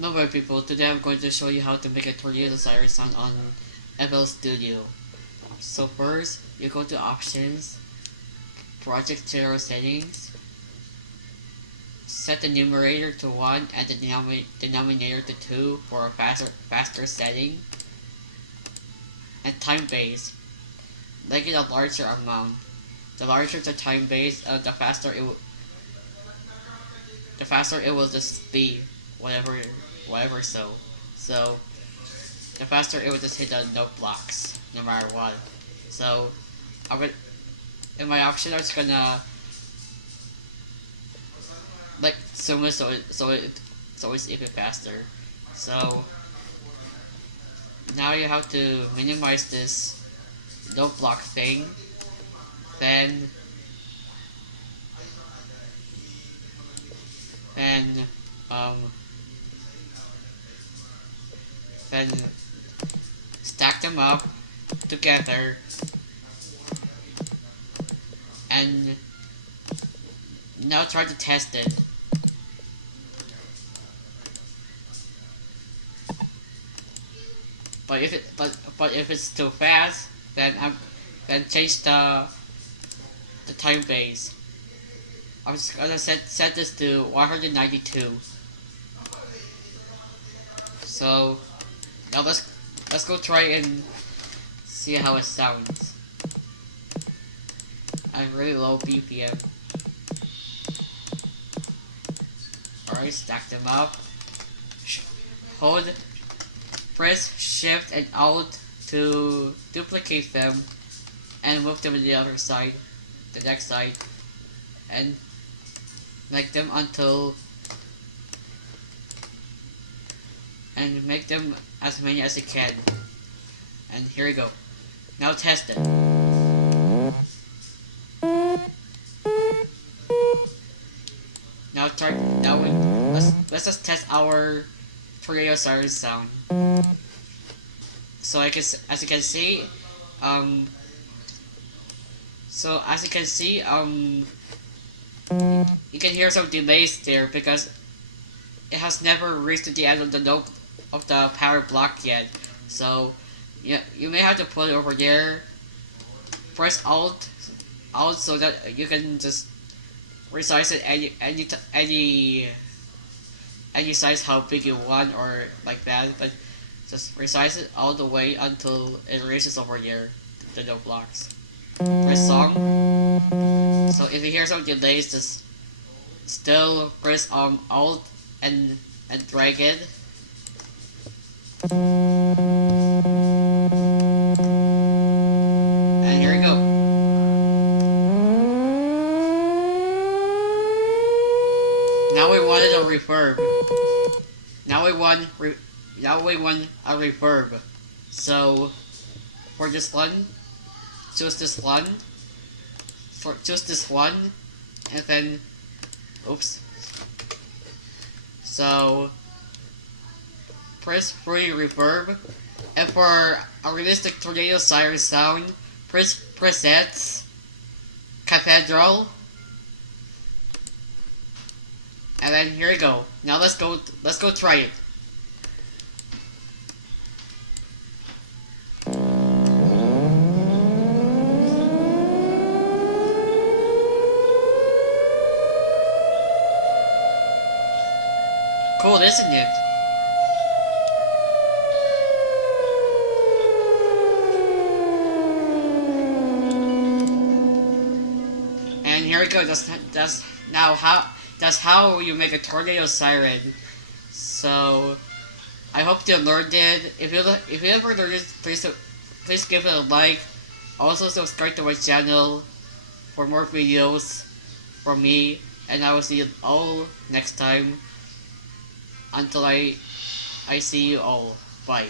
Hello there people, today I'm going to show you how to make a tornado siren sound on FL Studio. So first, you go to options, project 0 settings, set the numerator to 1 and the denominator to 2 for a faster setting, and time base. Make it a larger amount. The larger the time base, the faster it will just be, whatever So the faster it will just hit the note blocks, no matter what. So I'm gonna, in my option, I'm just gonna like zoom it so it's even faster. So now you have to minimize this note block thing. Then then um then stack them up together and now try to test it. But if it's too fast, then change the time base. I'm just gonna set this to 192. So now let's go try and see how it sounds. I'm really low BPM. Alright, stack them up. Hold, press Shift and Alt to duplicate them and move them to the other side, the next side, and make them make them as many as you can. And here we go. Now test it. Let's just test our tornado siren sound. So as you can see, um, you can hear some delays there because it has never reached the end of the note of the power block yet. So yeah, you may have to put it over there. Press Alt so that you can just resize it any size how big you want or like that. But just resize it all the way until it reaches over there, the note blocks. Press song. So if you hear some delays, just still press Alt and drag it. And here we go. Now we wanted a reverb. Now we want a reverb. So for this one, choose this one. Choose this one, and then, oops. So press free reverb, and for a realistic tornado siren sound, press presets, cathedral, and then here we go. Now let's go try it. Cool, isn't it? And here we go. That's how you make a tornado siren. So I hope you learned it. If you ever learned it, please give it a like. Also subscribe to my channel for more videos from me, and I will see you all next time. Until I see you all. Bye.